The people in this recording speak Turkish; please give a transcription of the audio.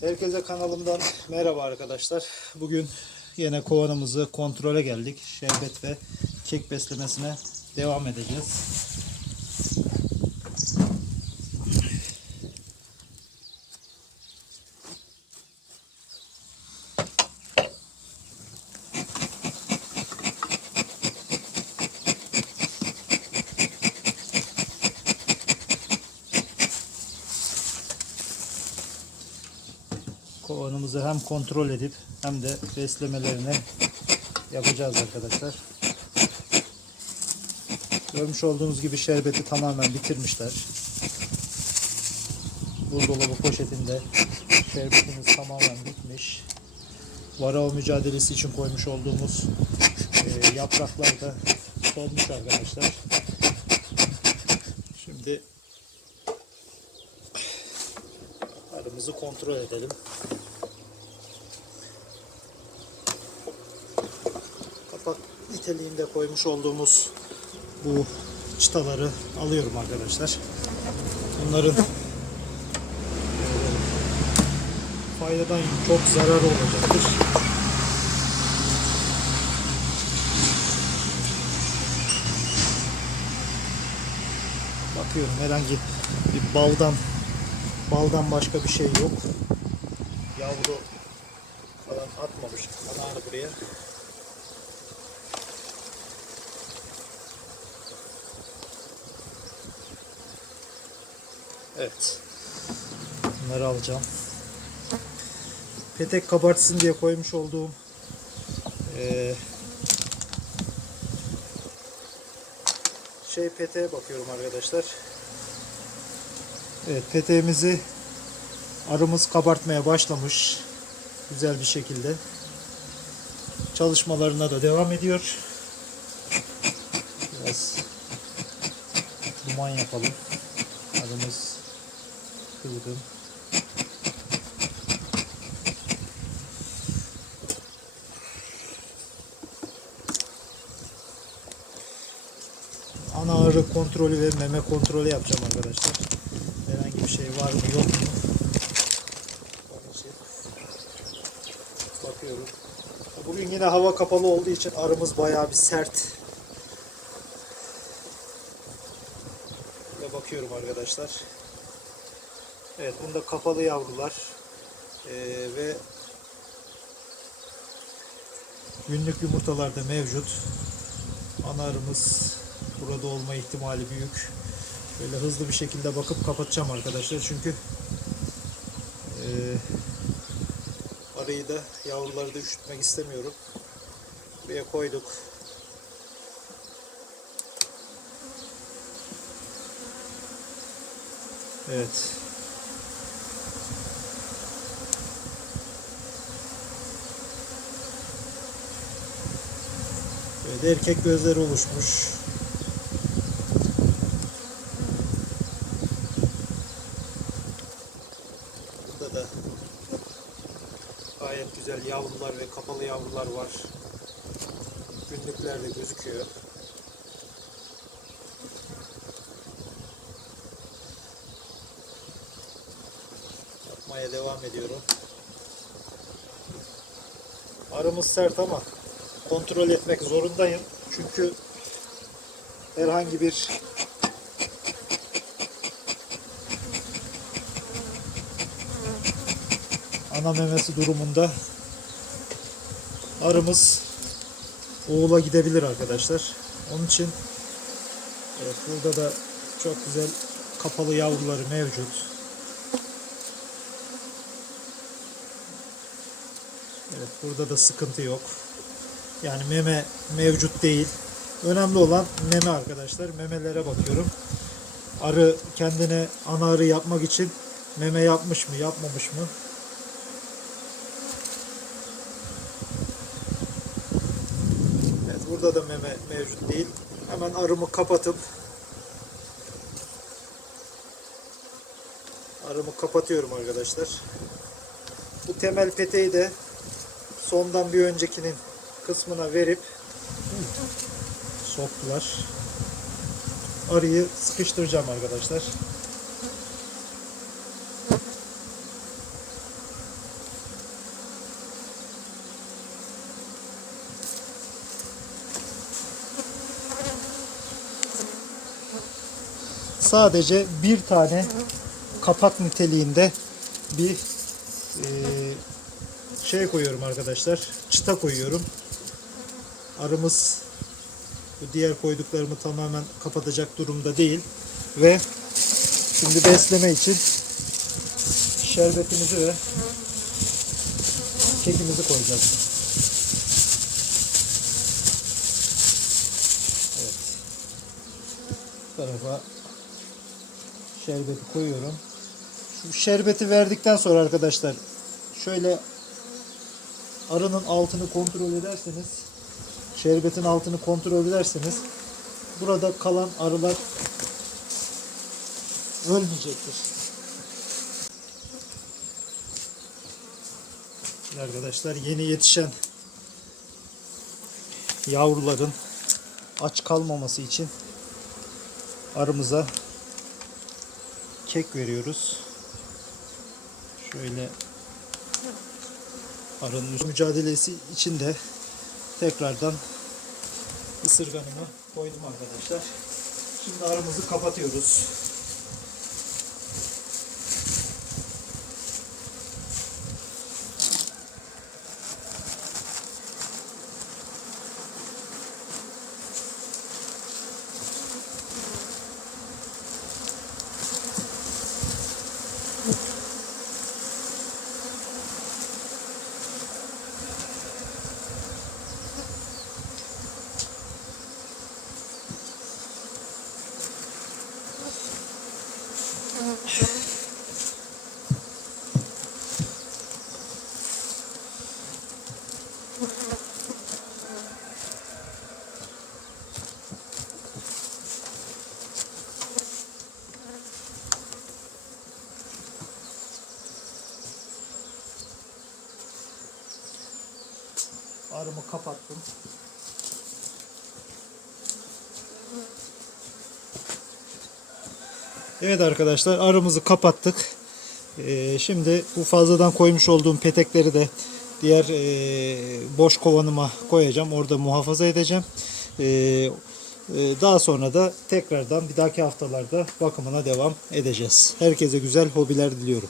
Herkese kanalımdan merhaba arkadaşlar. Bugün yine kovanımızı kontrole geldik. Şerbet ve kek beslemesine devam edeceğiz. Kovanımızı hem kontrol edip hem de beslemelerini yapacağız arkadaşlar. Görmüş olduğunuz gibi şerbeti tamamen bitirmişler. Buzdolabı poşetinde şerbetimiz tamamen bitmiş. Varao mücadelesi için koymuş olduğumuz e, yapraklar da solmuş arkadaşlar. Şimdi arımızı kontrol edelim. Kapak niteliğinde koymuş olduğumuz bu çıtaları alıyorum arkadaşlar. Bunların e, faydadan çok zararı olacaktır. Bakıyorum herhangi bir baldan baldan başka bir şey yok. Yavru falan atmamış anağını buraya. Evet. Bunları alacağım. Petek kabartsın diye koymuş olduğum eee, şey peteğe bakıyorum arkadaşlar. Evet peteğimizi arımız kabartmaya başlamış. Güzel bir şekilde. Çalışmalarına da devam ediyor. Biraz duman yapalım. Arımız kızgın. Ana arı kontrolü ve meme kontrolü yapacağım arkadaşlar. Herhangi bir şey var mı yok mu? Bakıyorum. Bugün yine hava kapalı olduğu için arımız bayağı bir sert. Ve bakıyorum arkadaşlar. Evet bunda kapalı yavrular Ee, ve günlük yumurtalar da mevcut. Ana arımız burada olma ihtimali büyük. Böyle hızlı bir şekilde bakıp kapatacağım arkadaşlar çünkü ee, arıyı da yavruları da üşütmek istemiyorum. Buraya koyduk. Evet. Böyle erkek gözleri oluşmuş. Burada da gayet güzel yavrular ve kapalı yavrular var. Günlüklerde gözüküyor. Yapmaya devam ediyorum. Arımız sert ama kontrol etmek zorundayım. Çünkü herhangi bir ana memesi durumunda arımız oğula gidebilir arkadaşlar. Onun için evet, burada da çok güzel kapalı yavruları mevcut. Evet burada da sıkıntı yok. Yani meme mevcut değil. Önemli olan meme arkadaşlar. Memelere bakıyorum. Arı kendine ana arı yapmak için meme yapmış mı yapmamış mı? Evet burada da meme mevcut değil. Hemen arımı kapatıp arımı kapatıyorum arkadaşlar. Bu temel peteği de sondan bir öncekinin kısmına verip soktular. Arıyı sıkıştıracağım arkadaşlar. Sadece bir tane kapak niteliğinde bir şey koyuyorum arkadaşlar. Çıta koyuyorum. Arımız bu diğer koyduklarımı tamamen kapatacak durumda değil. Ve şimdi besleme için şerbetimizi ve kekimizi koyacağız. Evet. Bu tarafa şerbeti koyuyorum. Şu şerbeti verdikten sonra arkadaşlar şöyle arının altını kontrol ederseniz şerbetin altını kontrol ederseniz burada kalan arılar ölmeyecektir. Arkadaşlar yeni yetişen yavruların aç kalmaması için arımıza kek veriyoruz. Şöyle arının mücadelesi için de tekrardan ısırganımı koydum arkadaşlar. Şimdi arımızı kapatıyoruz. Arımı kapattım. Evet arkadaşlar arımızı kapattık. Ee, şimdi bu fazladan koymuş olduğum petekleri de diğer e, boş kovanıma koyacağım. Orada muhafaza edeceğim. Ee, e, daha sonra da tekrardan bir dahaki haftalarda bakımına devam edeceğiz. Herkese güzel hobiler diliyorum.